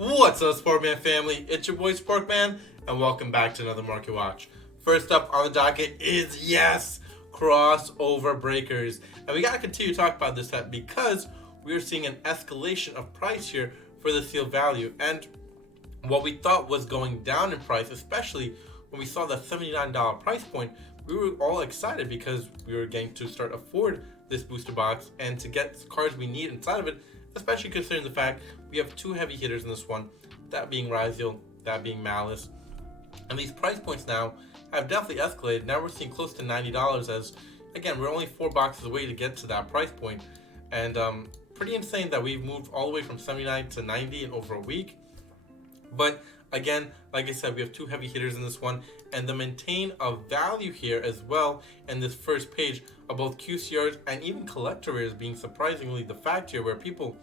What's up, Sportman family? It's your boy Sportman, and welcome back to another Market Watch. First up on the docket is, yes, crossover breakers. And we gotta continue to talk about this set because we are seeing an escalation of price here for the seal value. And what we thought was going down in price, especially when we saw that $79 price point, we were all excited because we were getting to start afford this booster box and to get cards we need inside of it, especially considering the fact we have two heavy hitters in this one, that being Ryziel, that being Malice. And these price points now have definitely escalated. Now we're seeing close to $90 as, again, we're only 4 boxes away to get to that price point. And pretty insane that we've moved all the way from 79 to 90 in over a week. But again, like I said, we have two heavy hitters in this one, and the maintain of value here as well in this first page of both QCRs and even collector rares being surprisingly the fact here where people,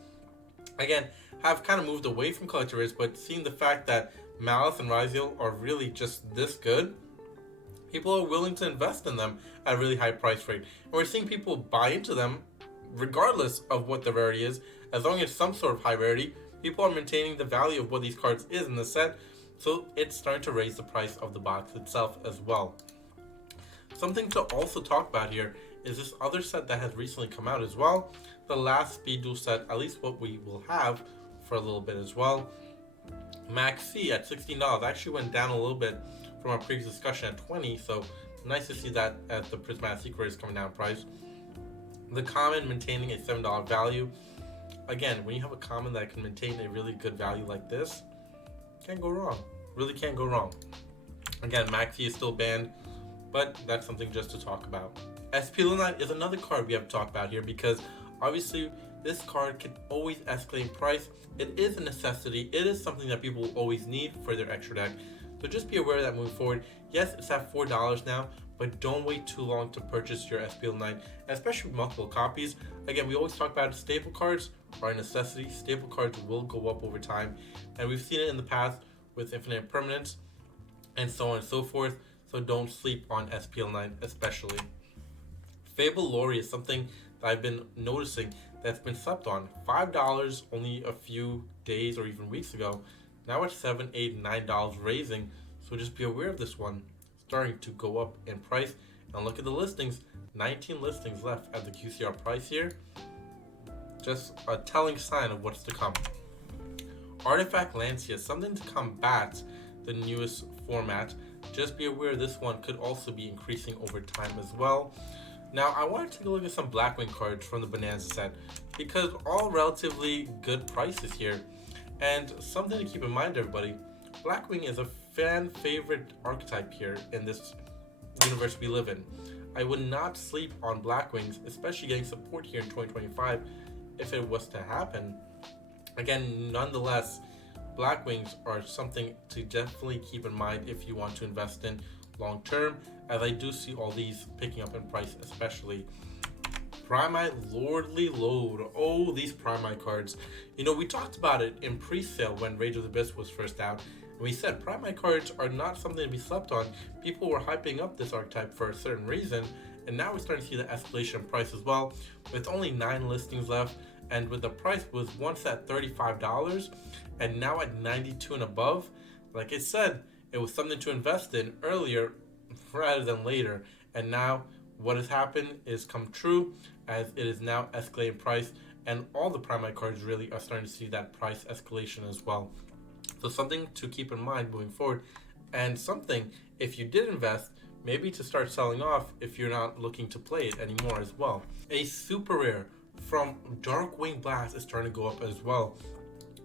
again, have kind of moved away from collector rares, but seeing the fact that Malice and Ryziel are really just this good, people are willing to invest in them at a really high price rate. And we're seeing people buy into them regardless of what the rarity is. As long as some sort of high rarity, people are maintaining the value of what these cards is in the set, so it's starting to raise the price of the box itself as well. Something to also talk about here is this other set that has recently come out as well, the last Speed Duel set, at least what we will have for a little bit as well. Max C at $16 actually went down a little bit from our previous discussion at $20, so nice to see that as the Prismatic Secret is coming down in price. The common maintaining a $7 value. Again, when you have a common that can maintain a really good value like this, can't go wrong. Really can't go wrong. Again, Maxi is still banned, but that's something just to talk about. SP09 is another card we have to talk about here because obviously this card can always escalate in price. It is a necessity. It is something that people will always need for their extra deck. So just be aware of that moving forward. Yes, it's at $4 now, but don't wait too long to purchase your SPL9, especially with multiple copies. Again, we always talk about staple cards are a necessity. Staple cards will go up over time, and we've seen it in the past with Infinite Permanence and so on and so forth, so don't sleep on SPL9 especially. Fable Lori is something that I've been noticing that's been slept on. $5 only a few days or even weeks ago. Now it's $7, $8, $9 raising, so just be aware of this one starting to go up in price. And look at the listings, 19 listings left at the QCR price here. Just a telling sign of what's to come. Artifact Lancia, something to combat the newest format. Just be aware this one could also be increasing over time as well. Now I want to take a look at some Blackwing cards from the Bonanza set because all relatively good prices here. And something to keep in mind, everybody, Blackwing is a fan favorite archetype here in this universe we live in. I would not sleep on Blackwings, especially getting support here in 2025 if it was to happen. Again, nonetheless, Blackwings are something to definitely keep in mind if you want to invest in long term, as I do see all these picking up in price, especially. Primite Lordly Load. Oh, these Primite cards. You know, we talked about it in pre-sale when Rage of the Abyss was first out. And we said Primite cards are not something to be slept on. People were hyping up this archetype for a certain reason. And now we're starting to see the escalation in price as well. With only 9 listings left. And with the price was once at $35 and now at $92 and above. Like I said, it was something to invest in earlier rather than later. And now what has happened is come true, as it is now escalating price, and all the Primite cards really are starting to see that price escalation as well. So something to keep in mind moving forward, and something, if you did invest, maybe to start selling off if you're not looking to play it anymore as well. A super rare from Darkwing Blast is starting to go up as well.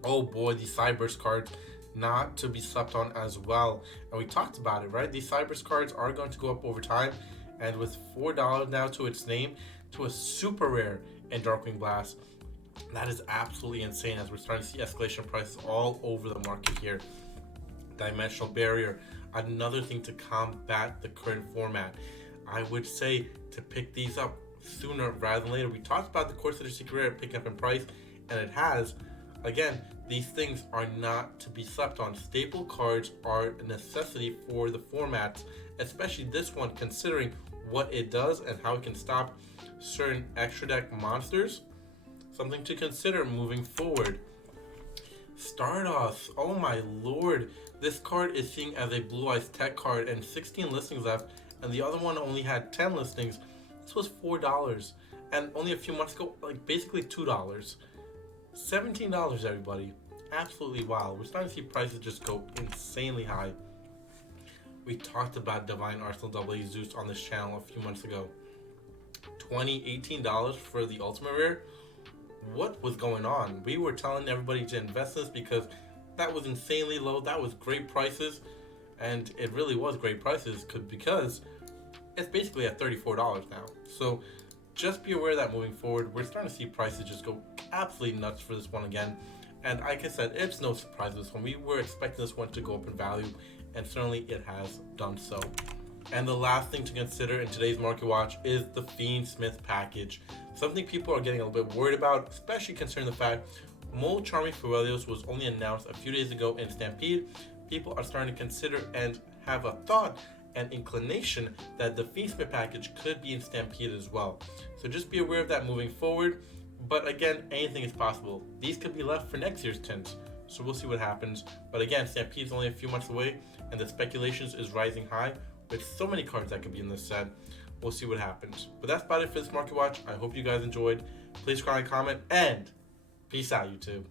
Oh boy, these Cyberse cards, not to be slept on as well. And we talked about it, right? These Cyberse cards are going to go up over time, and with $4 now to its name, to a super rare in Darkwing Blast, that is absolutely insane, as we're starting to see escalation prices all over the market here. Dimensional Barrier, another thing to combat the current format. I would say to pick these up sooner rather than later. We talked about the Corsair Secret Rare picking up in price, and it has. Again, these things are not to be slept on. Staple cards are a necessity for the formats, especially this one, considering what it does and how it can stop certain extra deck monsters. Something to consider moving forward. Stardust. Oh my lord. This card is seen as a Blue Eyes Tech card and 16 listings left, and the other one only had 10 listings. This was $4. And only a few months ago, like basically $2. $17, everybody. Absolutely wild. We're starting to see prices just go insanely high. We talked about Divine Arsenal AA Zeus on this channel a few months ago. $18 for the Ultimate Rare. What was going on? We were telling everybody to invest this because that was insanely low. That was great prices, and it really was great prices because it's basically at $34 now. So just be aware that moving forward, we're starting to see prices just go absolutely nuts for this one again. And like I said, it's no surprise this one. We were expecting this one to go up in value, and certainly it has done so. And the last thing to consider in today's market watch is the Fiendsmith package. Something people are getting a little bit worried about, especially considering the fact Mold Charming Furelios was only announced a few days ago in Stampede. People are starting to consider and have a thought and inclination that the Fiendsmith package could be in Stampede as well. So just be aware of that moving forward. But again, anything is possible. These could be left for next year's tints. So we'll see what happens. But again, Stampede is only a few months away, and the speculations is rising high with so many cards that could be in this set. We'll see what happens. But that's about it for this market watch. I hope you guys enjoyed. Please subscribe and comment, and peace out, YouTube.